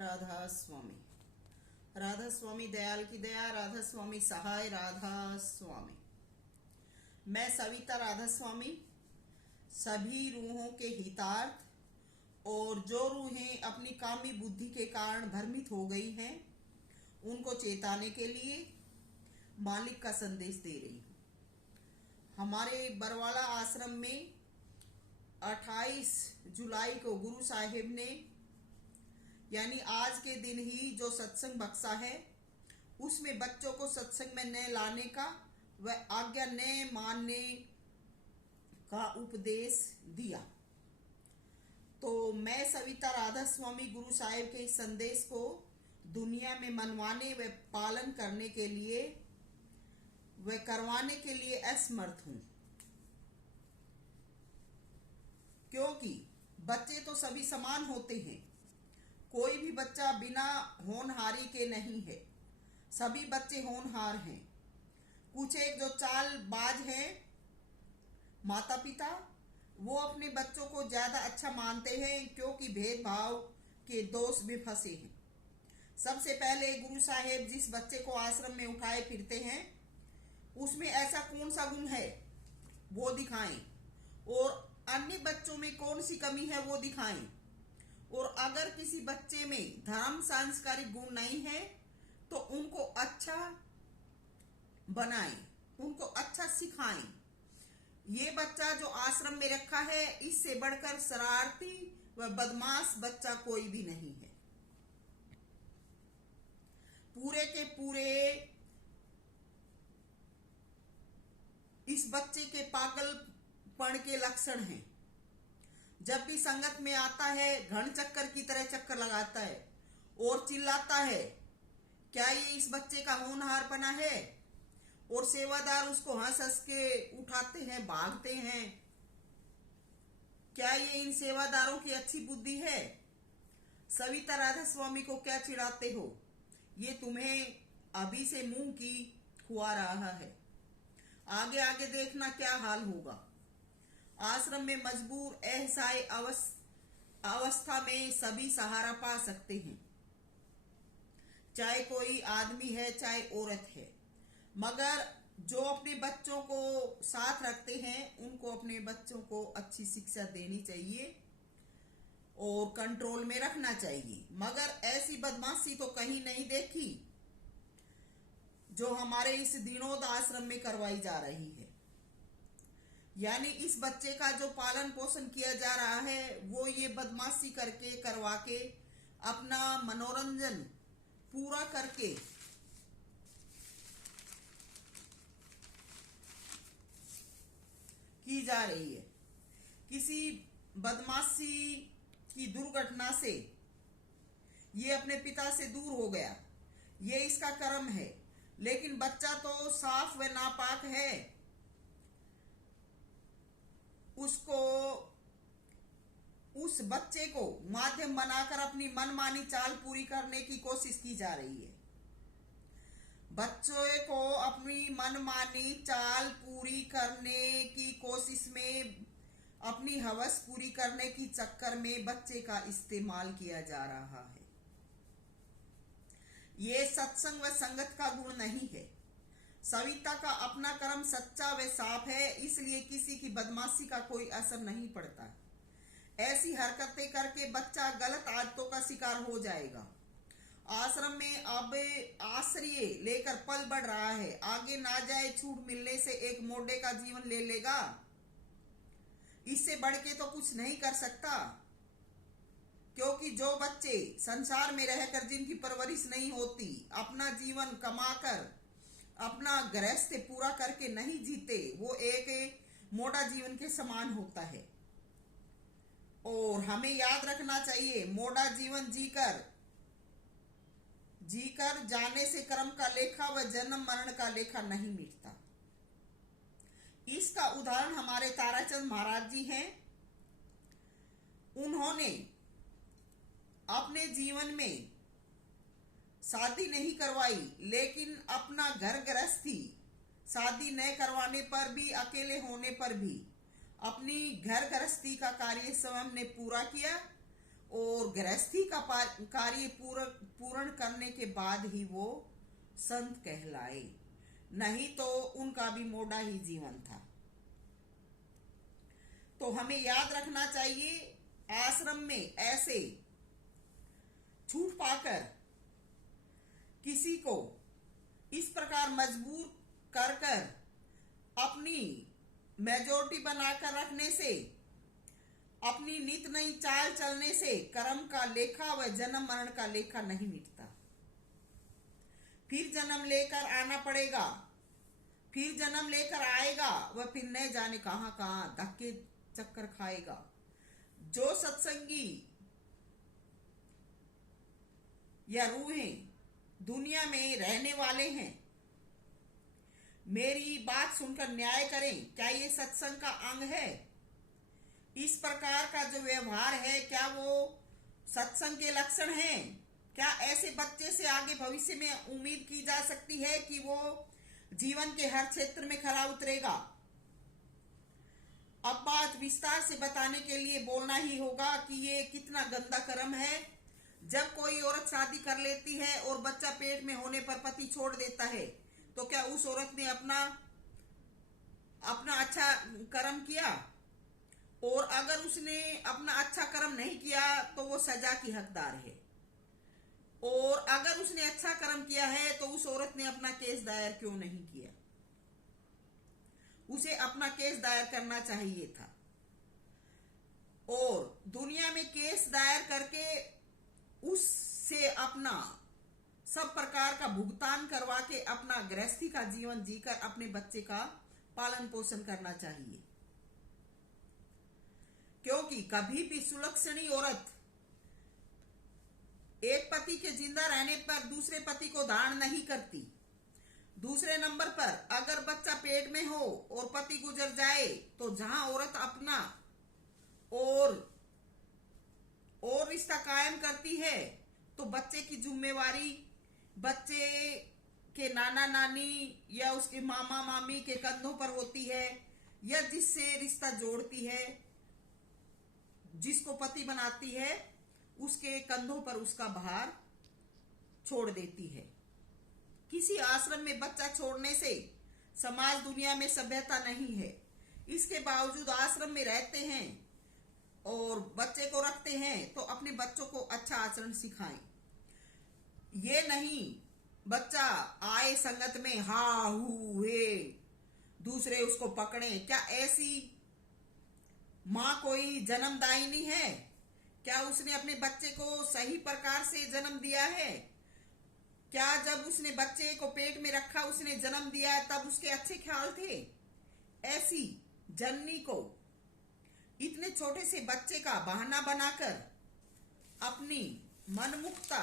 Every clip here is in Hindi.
राधा स्वामी। राधा स्वामी दयाल की दया, राधा स्वामी सहाय, राधा स्वामी। मैं सविता राधा स्वामी सभी रूहों के हितार्थ और जो रूहें अपनी कामी बुद्धि के कारण भ्रमित हो गई हैं उनको चेताने के लिए मालिक का संदेश दे रही हूँ। हमारे बरवाला आश्रम में 28 जुलाई को गुरु साहिब ने यानी आज के दिन ही जो सत्संग बख्शा है उसमें बच्चों को सत्संग में न लाने का व आज्ञा न मानने का उपदेश दिया। तो मैं सविता राधा स्वामी गुरु साहिब के इस संदेश को दुनिया में मनवाने व पालन करने के लिए व करवाने के लिए असमर्थ हूं, क्योंकि बच्चे तो सभी समान होते हैं। कोई भी बच्चा बिना होनहारी के नहीं है, सभी बच्चे होनहार हैं। कुछ एक जो चालबाज हैं माता पिता, वो अपने बच्चों को ज्यादा अच्छा मानते हैं क्योंकि भेदभाव के दोष में फंसे हैं। सबसे पहले गुरु साहेब जिस बच्चे को आश्रम में उठाए फिरते हैं उसमें ऐसा कौन सा गुण है वो दिखाएं, और अन्य बच्चों में कौन सी कमी है वो दिखाएं। और अगर किसी बच्चे में धर्म सांस्कारिक गुण नहीं है तो उनको अच्छा बनाएं, उनको अच्छा सिखाएं। ये बच्चा जो आश्रम में रखा है इससे बढ़कर शरारती व बदमाश बच्चा कोई भी नहीं है। पूरे के पूरे इस बच्चे के पागलपन के लक्षण हैं। जब भी संगत में आता है घन चक्कर की तरह चक्कर लगाता है और चिल्लाता है। क्या ये इस बच्चे का होनहारपना है? और सेवादार उसको हंस हंस के उठाते हैं, भागते हैं। क्या ये इन सेवादारों की अच्छी बुद्धि है? सविता राधा स्वामी को क्या चिढ़ाते हो? ये तुम्हें अभी से मुंह की खुआ रहा है। आगे आगे देखना क्या हाल होगा। आश्रम में मजबूर असहाय अवस्था में सभी सहारा पा सकते हैं, चाहे कोई आदमी है चाहे औरत है। मगर जो अपने बच्चों को साथ रखते हैं उनको अपने बच्चों को अच्छी शिक्षा देनी चाहिए और कंट्रोल में रखना चाहिए। मगर ऐसी बदमाशी तो कहीं नहीं देखी जो हमारे इस दीनोद आश्रम में करवाई जा रही है। यानी इस बच्चे का जो पालन पोषण किया जा रहा है वो ये बदमाशी करके करवा के अपना मनोरंजन पूरा करके की जा रही है। किसी बदमाशी की दुर्घटना से ये अपने पिता से दूर हो गया, ये इसका कर्म है। लेकिन बच्चा तो साफ व नापाक है, उस बच्चे को माध्यम बनाकर अपनी मनमानी चाल पूरी करने की कोशिश की जा रही है। बच्चों को अपनी मनमानी चाल पूरी करने की कोशिश में अपनी हवस पूरी करने की चक्कर में बच्चे का इस्तेमाल किया जा रहा है। ये सत्संग व संगत का गुण नहीं है। सविता का अपना कर्म सच्चा व साफ है, इसलिए किसी की बदमाशी का कोई असर नहीं पड़ता। ऐसी हरकतें करके बच्चा गलत आदतों का शिकार हो जाएगा। आश्रम में अब आश्रय लेकर पल बढ़ रहा है, आगे ना जाए छूट मिलने से एक मोटे का जीवन ले लेगा। इससे बढ़ के तो कुछ नहीं कर सकता, क्योंकि जो बच्चे संसार में रहकर जिनकी परवरिश नहीं होती, अपना जीवन कमाकर अपना गृहस्थ पूरा करके नहीं जीते, वो एक मोटा जीवन के समान होता है। और हमें याद रखना चाहिए मोटा जीवन जीकर जाने से कर्म का लेखा व जन्म मरण का लेखा नहीं मिटता। इसका उदाहरण हमारे ताराचंद महाराज जी हैं। उन्होंने अपने जीवन में शादी नहीं करवाई, लेकिन अपना घर गृहस्थी शादी न करवाने पर भी, अकेले होने पर भी अपनी घर गृहस्थी का कार्य स्वयं ने पूरा किया और गृहस्थी का कार्य पूर्ण करने के बाद ही वो संत कहलाए, नहीं तो उनका भी मोड़ा ही जीवन था। तो हमें याद रखना चाहिए, आश्रम में ऐसे छूट पाकर किसी को इस प्रकार मजबूर कर कर अपनी मेजोरिटी बनाकर रखने से, अपनी नित नई चाल चलने से कर्म का लेखा व जन्म मरण का लेखा नहीं मिटता। फिर जन्म लेकर आना पड़ेगा, फिर जन्म लेकर आएगा, वह फिर न जाने कहां कहां धक्के चक्कर खाएगा। जो सत्संगी या रूहें दुनिया में रहने वाले हैं, मेरी बात सुनकर न्याय करें, क्या ये सत्संग का अंग है? इस प्रकार का जो व्यवहार है, क्या वो सत्संग के लक्षण हैं? क्या ऐसे बच्चे से आगे भविष्य में उम्मीद की जा सकती है कि वो जीवन के हर क्षेत्र में खरा उतरेगा? अब बात विस्तार से बताने के लिए बोलना ही होगा कि ये कितना गंदा कर्म है। जब कोई औरत शादी कर लेती है और बच्चा पेट में होने पर पति छोड़ देता है, तो क्या उस औरत ने अपना अच्छा कर्म किया? और अगर उसने अपना अच्छा कर्म नहीं किया तो वो सजा की हकदार है। और अगर उसने अच्छा कर्म किया है तो उस औरत ने अपना केस दायर क्यों नहीं किया? उसे अपना केस दायर करना चाहिए था। और दुनिया में केस दायर करके उससे अपना सब प्रकार का भुगतान करवा के अपना गृहस्थी का जीवन जीकर अपने बच्चे का पालन पोषण करना चाहिए। क्योंकि कभी भी सुलक्षणी औरत एक पति के जिंदा रहने पर दूसरे पति को दान नहीं करती। दूसरे नंबर पर अगर बच्चा पेट में हो और पति गुजर जाए तो जहां औरत अपना और रिश्ता कायम करती है, तो बच्चे की जिम्मेवारी बच्चे के नाना नानी या उसके मामा मामी के कंधों पर होती है, या जिससे रिश्ता जोड़ती है, जिसको पति बनाती है, उसके कंधों पर उसका भार छोड़ देती है। किसी आश्रम में बच्चा छोड़ने से समाज दुनिया में सभ्यता नहीं है। इसके बावजूद आश्रम में रहते हैं और बच्चे को रखते हैं, तो अपने बच्चों को अच्छा आचरण सिखाएं। ये नहीं बच्चा आए संगत में हा हू हे, दूसरे उसको पकड़े। क्या ऐसी माँ कोई जन्मदायिनी है? क्या उसने अपने बच्चे को सही प्रकार से जन्म दिया है? क्या जब उसने बच्चे को पेट में रखा, उसने जन्म दिया, तब उसके अच्छे ख्याल थे? ऐसी जननी को इतने छोटे से बच्चे का बहाना बनाकर अपनी मनमुक्ता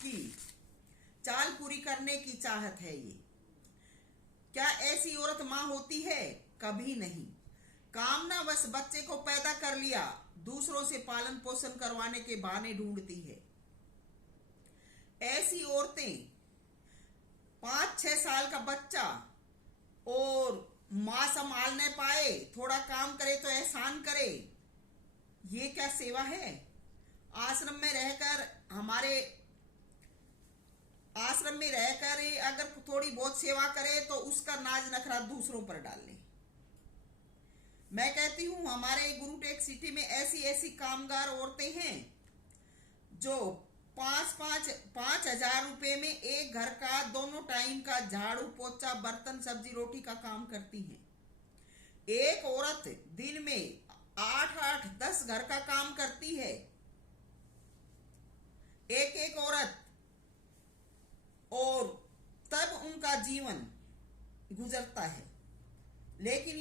की चाल पूरी करने की चाहत है ये। क्या ऐसी औरत मां होती है? कभी नहीं। कामनावश बच्चे को पैदा कर लिया, दूसरों से पालन पोषण करवाने के बहाने ढूंढती है। ऐसी औरतें 5-6 साल का बच्चा और मां संभाल न पाए, थोड़ा काम करे तो एहसान करे, ये क्या सेवा है? आश्रम में रहकर अगर थोड़ी बहुत सेवा करे तो उसका नाज नखरा दूसरों पर डाल ले। मैं कहती हूं हमारे गुरु टेक सिटी में ऐसी कामगार औरतें हैं जो 5,000 रुपए में एक घर का दोनों टाइम का झाड़ू पोछा बर्तन सब्जी रोटी का काम करती हैं। एक औरत दिन में 8-10 घर का काम करती है, एक औरत, और तब उनका जीवन गुजरता है। लेकिन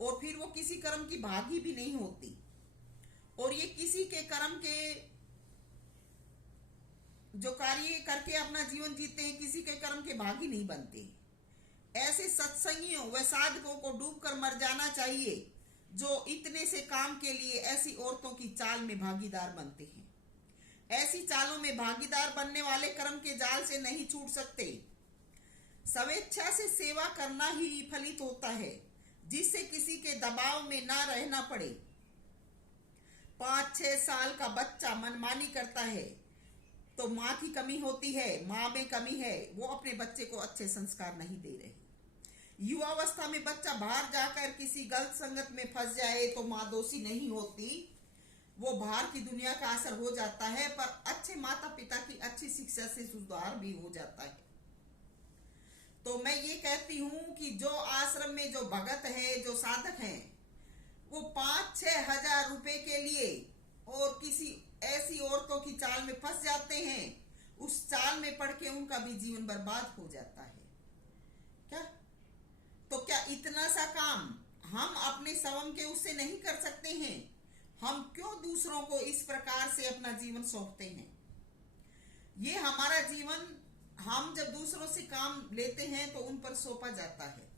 और फिर वो किसी कर्म की भागी भी नहीं होती, और ये किसी के कर्म के जो कार्य करके अपना जीवन जीते हैं, किसी के कर्म के भागी नहीं बनते। ऐसे सत्संगियों व साधकों को डूबकर मर जाना चाहिए जो इतने से काम के लिए ऐसी औरतों की चाल में भागीदार बनते हैं। ऐसी चालों में भागीदार बनने वाले कर्म के जाल से नहीं छूट सकते। स्वेच्छा से सेवा करना ही फलित होता है, जिससे किसी के दबाव में ना रहना पड़े। 5-6 साल का बच्चा मनमानी करता है तो माँ की कमी होती है, माँ में कमी है, वो अपने बच्चे को अच्छे संस्कार नहीं दे रही। युवावस्था में बच्चा बाहर जाकर किसी गलत संगत में फंस जाए तो माँ दोषी नहीं होती, वो बाहर की दुनिया का असर हो जाता है, पर अच्छे माता पिता की अच्छी शिक्षा से सुधार भी हो जाता है। तो मैं ये कहती हूँ कि जो आश्रम में जो भगत है, जो साधक हैं, वो 5-6 हजार रुपए के लिए और किसी ऐसी औरतों की चाल में फंस जाते हैं, उस चाल में पड़ के उनका भी जीवन बर्बाद हो जाता है। क्या तो क्या इतना सा काम हम अपने स्वयं के उससे नहीं कर सकते हैं? हम क्यों दूसरों को इस प्रकार से अपना जीवन सौंपते हैं? ये हमारा जीवन, हम जब दूसरों से काम लेते हैं तो उन पर सौंपा जाता है।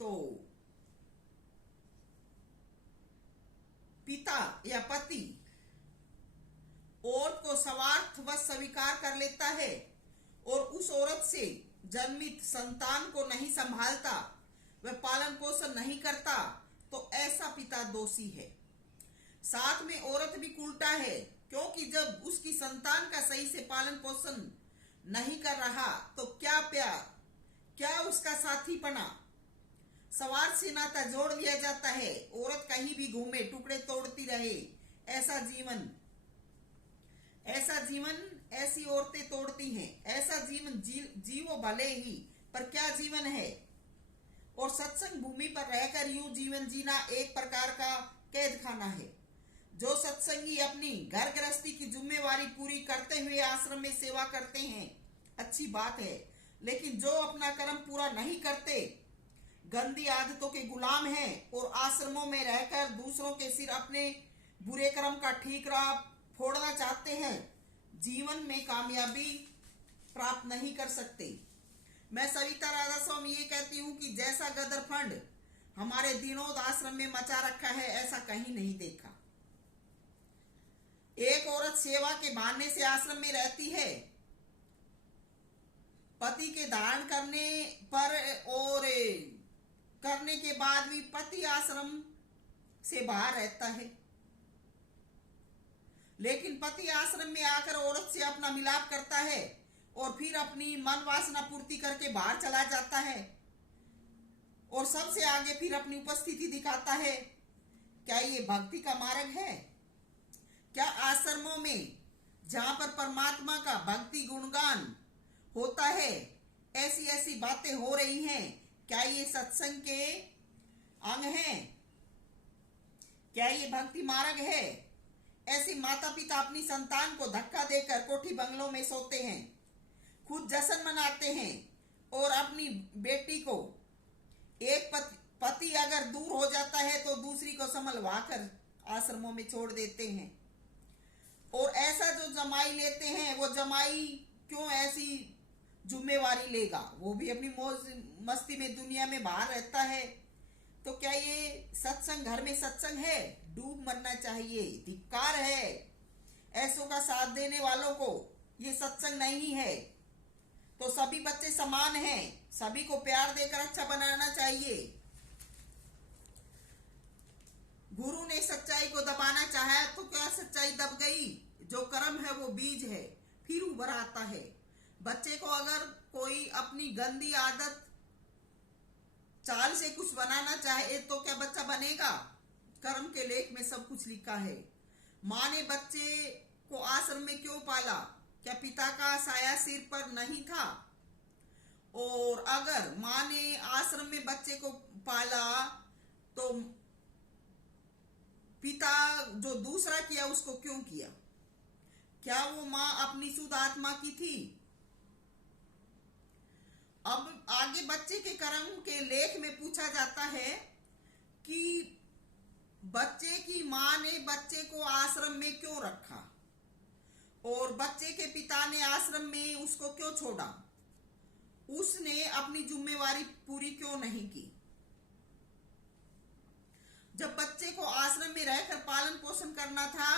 तो पिता या पति औरत को स्वार्थवश स्वीकार कर लेता है और उस औरत से जन्मित संतान को नहीं संभालता, वह पालन पोषण नहीं करता, तो ऐसा पिता दोषी है। साथ में औरत भी उल्टा है, क्योंकि जब उसकी संतान का सही से पालन पोषण नहीं कर रहा तो क्या प्यार, क्या उसका साथीपना, स्वार्थ से नाता जोड़ दिया जाता है। औरत कहीं भी घूमे, टुकड़े तोड़ती रहे, ऐसा जीवन ऐसी औरतें तोड़ती हैं। ऐसा जीवन जीवो भले ही, पर क्या जीवन है। और सत्संग भूमि पर रहकर यूं जीवन जीना एक प्रकार का कैद खाना है। जो सत्संगी अपनी घर गृहस्थी की जिम्मेवारी पूरी करते हुए आश्रम में सेवा करते हैं, अच्छी बात है, लेकिन जो अपना कर्म पूरा नहीं करते, गंदी आदतों के गुलाम हैं और आश्रमों में रहकर दूसरों के सिर अपने बुरे कर्म का ठीकरा फोड़ना चाहते हैं, जीवन में कामयाबी प्राप्त नहीं कर सकते। मैं सविता राधा स्वामी ये कहती हूँ कि जैसा गदर फंड हमारे दीनोद आश्रम में मचा रखा है, ऐसा कहीं नहीं देखा। एक औरत सेवा के बहाने से आश्रम में रहती है, पति के धारण करने पर और करने के बाद भी पति आश्रम से बाहर रहता है, लेकिन पति आश्रम में आकर औरत से अपना मिलाप करता है और फिर अपनी मन वासना पूर्ति करके बाहर चला जाता है और सबसे आगे फिर अपनी उपस्थिति दिखाता है। क्या ये भक्ति का मार्ग है? क्या आश्रमों में जहां पर परमात्मा का भक्ति गुणगान होता है, ऐसी ऐसी बातें हो रही हैं, क्या ये सत्संग के अंग हैं? क्या ये भक्ति मार्ग है? ऐसे माता पिता अपनी संतान को धक्का देकर कोठी बंगलों में सोते हैं, खुद जश्न मनाते हैं और अपनी बेटी को एक पति अगर दूर हो जाता है तो दूसरी को संभलवा कर आश्रमों में छोड़ देते हैं। और ऐसा जो जमाई लेते हैं, वो जमाई क्यों ऐसी जिम्मेवारी लेगा? वो भी अपनी मौज मस्ती में दुनिया में बाहर रहता है। तो क्या ये सत्संग, घर में सत्संग है? डूब मरना चाहिए, धिक्कार है ऐसों का साथ देने वालों को। ये सत्संग नहीं है। तो सभी बच्चे समान हैं, सभी को प्यार देकर अच्छा बनाना चाहिए। गुरु ने सच्चाई को दबाना चाहा तो क्या सच्चाई दब गई? जो कर्म है वो बीज है, फिर उभर आता है। बच्चे को अगर कोई अपनी गंदी आदत चाल से कुछ बनाना चाहे तो क्या बच्चा बनेगा? कर्म के लेख में सब कुछ लिखा है। माँ ने बच्चे को आश्रम में क्यों पाला? क्या पिता का साया सिर पर नहीं था? और अगर माँ ने आश्रम में बच्चे को पाला तो पिता जो दूसरा किया उसको क्यों किया? क्या वो माँ अपनी शुद्ध आत्मा की थी? अब आगे बच्चे के कर्म के लेख में पूछा जाता है कि बच्चे की माँ ने बच्चे को आश्रम में क्यों रखा और बच्चे के पिता ने आश्रम में उसको क्यों छोड़ा? उसने अपनी जिम्मेवारी पूरी क्यों नहीं की? जब बच्चे को आश्रम में रहकर पालन पोषण करना था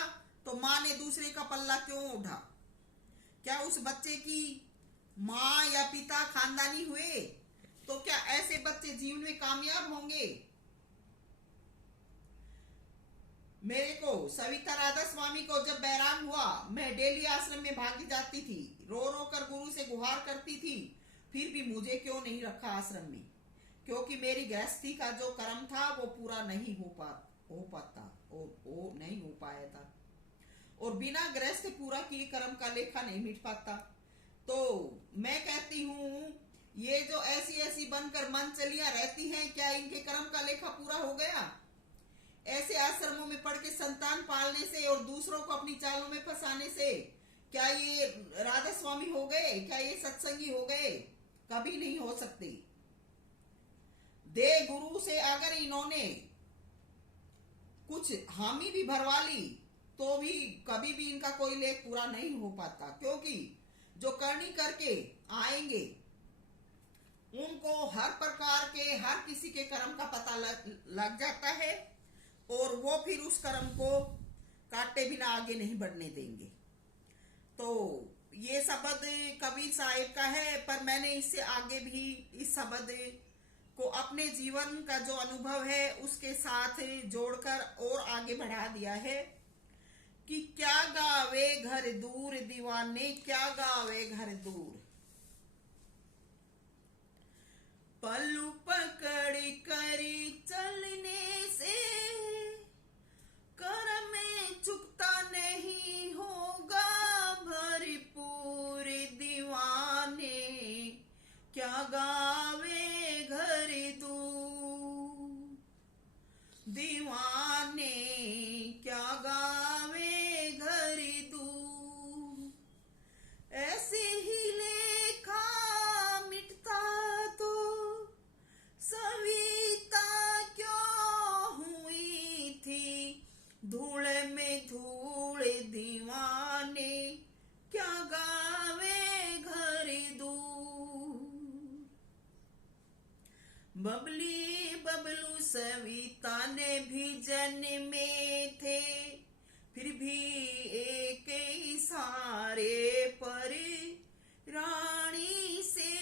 तो माँ ने दूसरे का पल्ला क्यों उठा? क्या उस बच्चे की माँ या पिता खानदानी हुए? तो क्या ऐसे बच्चे जीवन में कामयाब होंगे? मेरे को सविता राधा स्वामी को जब बैराम हुआ, मैं डेली आश्रम में भागी जाती थी, रो रो कर गुरु से गुहार करती थी, फिर भी मुझे क्यों नहीं रखा आश्रम में? क्योंकि मेरी गृहस्थी का जो कर्म था वो पूरा नहीं हो पाता और वो नहीं हो पाया था, और बिना गृहस्थ पूरा किए कर्म का लेखा नहीं मिट पाता। तो मैं कहती हूँ, ये जो ऐसी ऐसी बनकर मन चलियां रहती हैं, क्या इनके कर्म का लेखा पूरा हो गया? ऐसे आश्रमों में पढ़ के संतान पालने से और दूसरों को अपनी चालों में फंसाने से क्या ये राधा स्वामी हो गए? क्या ये सत्संगी हो गए? कभी नहीं हो सकते। दे गुरु से अगर इन्होंने कुछ हामी भी भरवा ली तो भी कभी भी इनका कोई लेख पूरा नहीं हो पाता, क्योंकि जो करनी करके आएंगे उनको हर प्रकार के हर किसी के कर्म का पता लग जाता है, और वो फिर उस कर्म को काटे बिना आगे नहीं बढ़ने देंगे। तो ये शब्द कबीर साहिब का है, पर मैंने इससे आगे भी इस शब्द को अपने जीवन का जो अनुभव है उसके साथ जोड़कर और आगे बढ़ा दिया है कि क्या गावे घर दूर दीवाने, क्या गावे घर दूर। पल्लू पकड़ करी चलने से कर में चुकता नहीं होगा भरपूर दीवाने, क्या गावे घर दूर दीवाने, क्या गावे घर दूर। ऐसे ही लेखा मिटता तो सविता क्यों हुई थी धूल में धूल दीवाने, क्या गावे घर दूर। बबली बबलू सविता ने भी जन्मे थे, फिर भी एक इशारे पर रानी से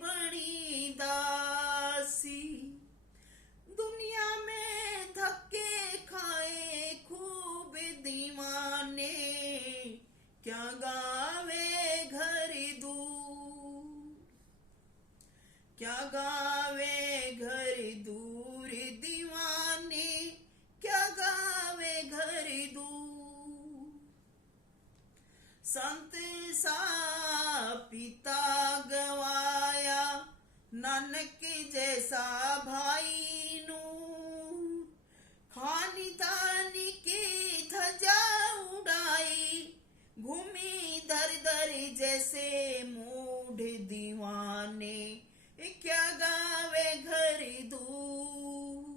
बड़ी दासी। दुनिया में धक्के खाए खूब दीवाने, क्या गावे घर दूर, क्या गावे घर दूर दीवाने, क्या गावे घर दूर। संत सा पिता गवाया, नानक जैसा भाई नूर, खानदानी की धजा उड़ाई, घूमी दर दर जैसे मूढ़ दीवाने, क्या गावे घर दूर,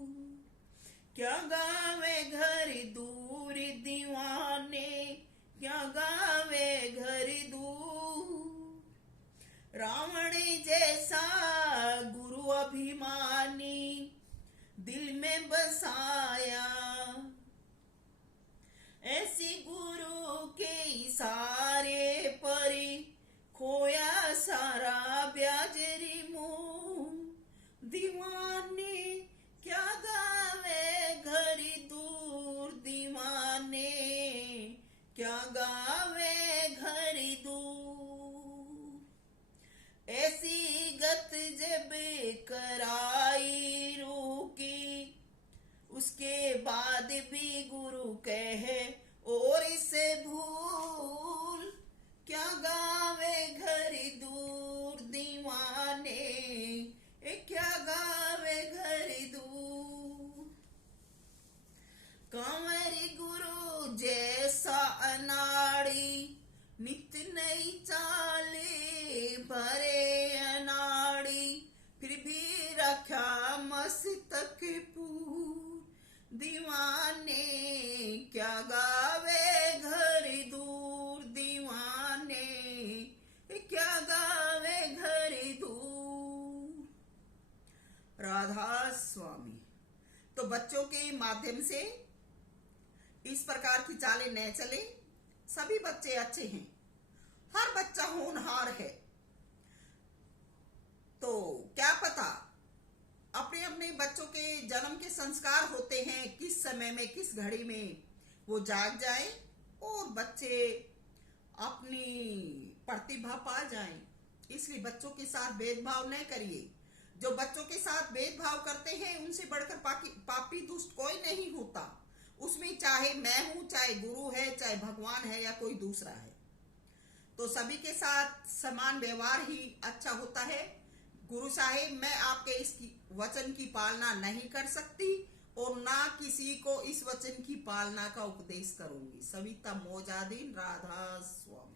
क्या गावे घर दूर दीवाने, क्या गावे घर दूर। रावण जैसा गुरु अभिमानी दिल में बसाया, ऐसी गुरु के इशारे पर खोया सारा ब्याजरी मुंह दीवाने, क्या गावे घर दूर दीवाने, क्या गावे घर दूर। ऐसी गत जब कराई रूह की, उसके बाद भी गुरु कहे और इसे भूल, क्या गावे घर दूर दीवाने, क्या गावे घर दूर। कंवर गुरु जैसा अनाड़ी, नित नई चाले भरे अनाड़ी, फिर भी रखा मस्तक पूर दीवाने, क्या गावे घर दूर दीवाने, क्या गावे घर दूर। राधा स्वामी। तो बच्चों के माध्यम से इस प्रकार की चालें न चले। सभी बच्चे अच्छे हैं, हर बच्चा होनहार है। तो क्या पता अपने अपने बच्चों के जन्म के संस्कार होते हैं, किस समय में किस घड़ी में वो जाग जाए और बच्चे अपनी प्रतिभा पा जाएं। इसलिए बच्चों के साथ भेदभाव न करिए। जो बच्चों के साथ भेदभाव करते हैं उनसे बढ़कर पापी दुष्ट कोई नहीं होता। उसमें चाहे मैं हूं, चाहे गुरु है, चाहे भगवान है या कोई दूसरा है, तो सभी के साथ समान व्यवहार ही अच्छा होता है। गुरु साहेब, मैं आपके इस वचन की पालना नहीं कर सकती और ना किसी को इस वचन की पालना का उपदेश करूंगी। सविता मोजादीन, राधा स्वामी।